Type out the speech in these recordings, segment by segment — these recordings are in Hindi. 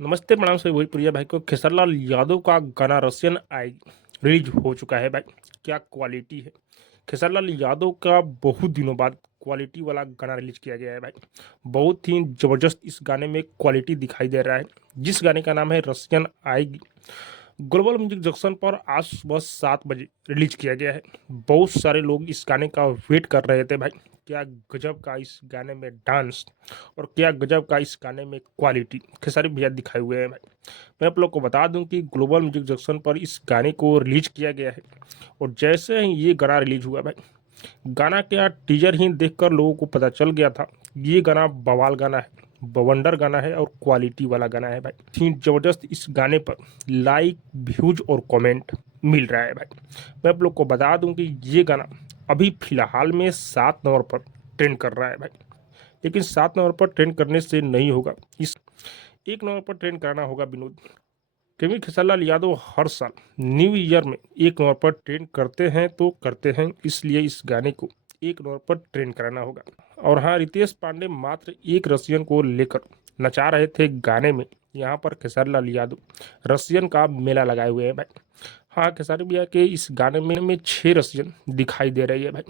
नमस्ते प्रणाम सभी भोजपुरिया भाई को। खेसरलाल यादव का गाना रसियन आई रिलीज हो चुका है भाई। क्या क्वालिटी है। खेसरलाल यादव का बहुत दिनों बाद क्वालिटी वाला गाना रिलीज किया गया है भाई। बहुत ही जबरदस्त इस गाने में क्वालिटी दिखाई दे रहा है। जिस गाने का नाम है रसियन आएगी, ग्लोबल म्यूजिक जंक्शन पर आज सुबह 7 बजे रिलीज किया गया है। बहुत सारे लोग इस गाने का वेट कर रहे थे भाई। क्या गजब का इस गाने में डांस और क्या गजब का इस गाने में क्वालिटी खेसारी भैया दिखाए हुए हैं भाई। मैं आप लोग को बता दूं कि ग्लोबल म्यूजिक जंक्शन पर इस गाने को रिलीज किया गया है और जैसे ही ये गाना रिलीज हुआ भाई, गाना क्या टीजर ही देखकर लोगों को पता चल गया था ये गाना बवाल गाना है, बवंडर गाना है और क्वालिटी वाला गाना है भाई। इतनी जबरदस्त इस गाने पर लाइक व्यूज और कमेंट मिल रहा है भाई। मैं आप लोग को बता दूं कि ये गाना अभी फिलहाल में 7 नंबर पर ट्रेंड कर रहा है भाई। लेकिन 7 नंबर पर ट्रेंड करने से नहीं होगा, इस 1 नंबर पर ट्रेंड कराना होगा विनोद। क्योंकि खेसारीलाल यादव हर साल न्यू ईयर में 1 नंबर पर ट्रेंड करते हैं तो करते हैं, इसलिए इस गाने को 1 नंबर पर ट्रेंड कराना होगा। और हाँ, रितेश पांडे मात्र एक रसियन को लेकर नचा रहे थे गाने में। यहाँ पर खेसारीलाल यादव रसियन का मेला लगाए हुए हैं भाई। हाँ, खेसारी भैया के इस गाने में 6 रसियन दिखाई दे रही है भाई।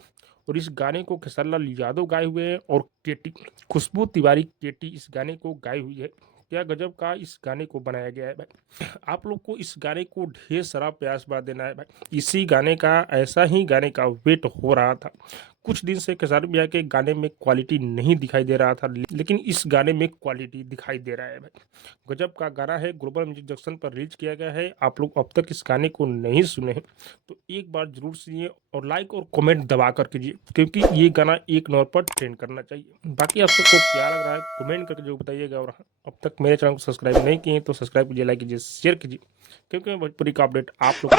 और इस गाने को खेसारीलाल यादव गाए हुए हैं और केटी खुशबू तिवारी केटी इस गाने को गाई हुई है। क्या गजब का इस गाने को बनाया गया है भाई। आप लोग को इस गाने को ढेर सारा प्यास बार देना है भाई। इसी गाने का ऐसा ही गाने का वेट हो रहा था। कुछ दिन से खेसारी भैया के गाने में क्वालिटी नहीं दिखाई दे रहा था, लेकिन इस गाने में क्वालिटी दिखाई दे रहा है भाई। गजब का गाना है, ग्लोबल म्यूजिक जंक्शन पर रिलीज किया गया है। आप लोग अब तक इस गाने को नहीं सुने हैं तो एक बार जरूर सुनिए और लाइक और कमेंट दबा कर कीजिए, क्योंकि ये गाना 1 नंबर पर ट्रेंड करना चाहिए। बाकी आप सबको क्या लग रहा है कमेंट करके जो बताइएगा। और हाँ, अब तक मेरे चैनल को सब्सक्राइब नहीं किए तो सब्सक्राइब कीजिए, लाइक कीजिए, शेयर कीजिए, क्योंकि मैं भोजपुरी का अपडेट आप लोग को